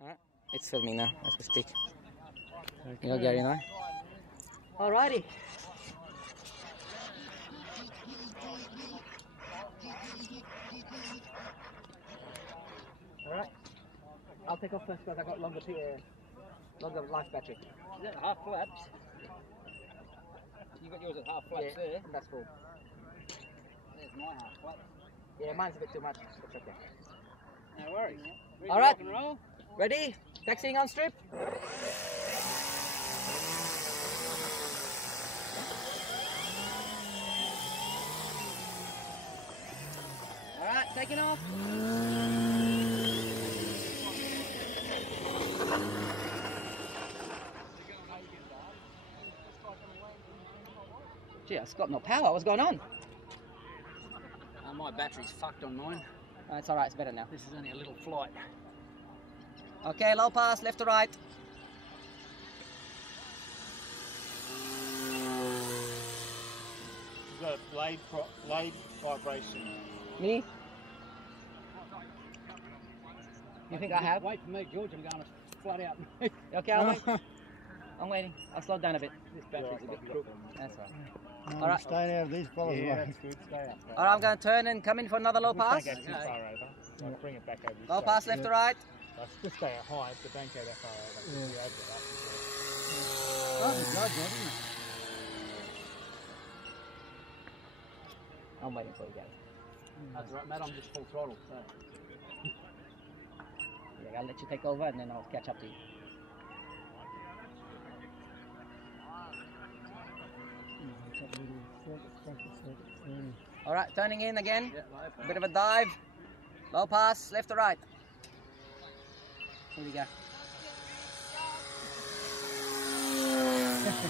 Alright, it's filming now as we speak. Okay. You're Gary now. Alrighty. Alright. I'll take off first because I've got longer life battery. Is that half flaps? You got yours at half flaps there. That's full. There's my half flaps. Yeah, mine's a bit too much. It's okay. No worries. Alright. Rock and roll. Ready? Taxiing on strip. Alright, taking off. Gee, I've got no power. What's going on? My battery's fucked on mine. It's alright, it's better now. This is only a little flight. Okay, low pass, left to right. You've got a blade vibration. Me? You think I have? Wait for me, George. I'm going to flat out. Okay, I'll wait. I'm waiting. I'll slow down a bit. This battery's a bit crooked. That's right. No, Alright. stay out of these fellas' Yeah, way. that's good. Stay up. Alright, I'm going to turn and come in for another low pass. Don't go too far over. Like, bring it back over. Low pass, left to right. Just stay at height, but don't go that far over. Yeah. You over it up. Oh, it's good, isn't it? I'm waiting for you guys. That's right, Matt. I'm just full throttle. So. Yeah, I'll let you take over and then I'll catch up to you. Alright, turning in again. Yeah, Bit of a dive. Low pass, left to right. Here we go.